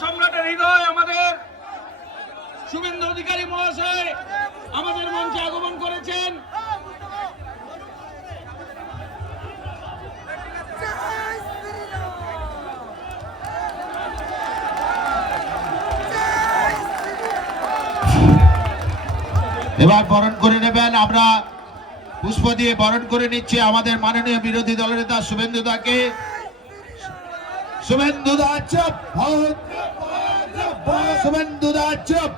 সম্রাটের হৃদয় আমাদের শুভেন্দু অধিকারী মহাশয় আমাদের মঞ্চে আগমন করেছেন। এবার বরণ করে নেবেন, আমরা পুষ্প দিয়ে বরণ করে নিচ্ছি আমাদের মাননীয় বিরোধী দলনেতা শুভেন্দু দাকে। শুভেন্দু দা চুপ, শুভেন্দু দা চুপ।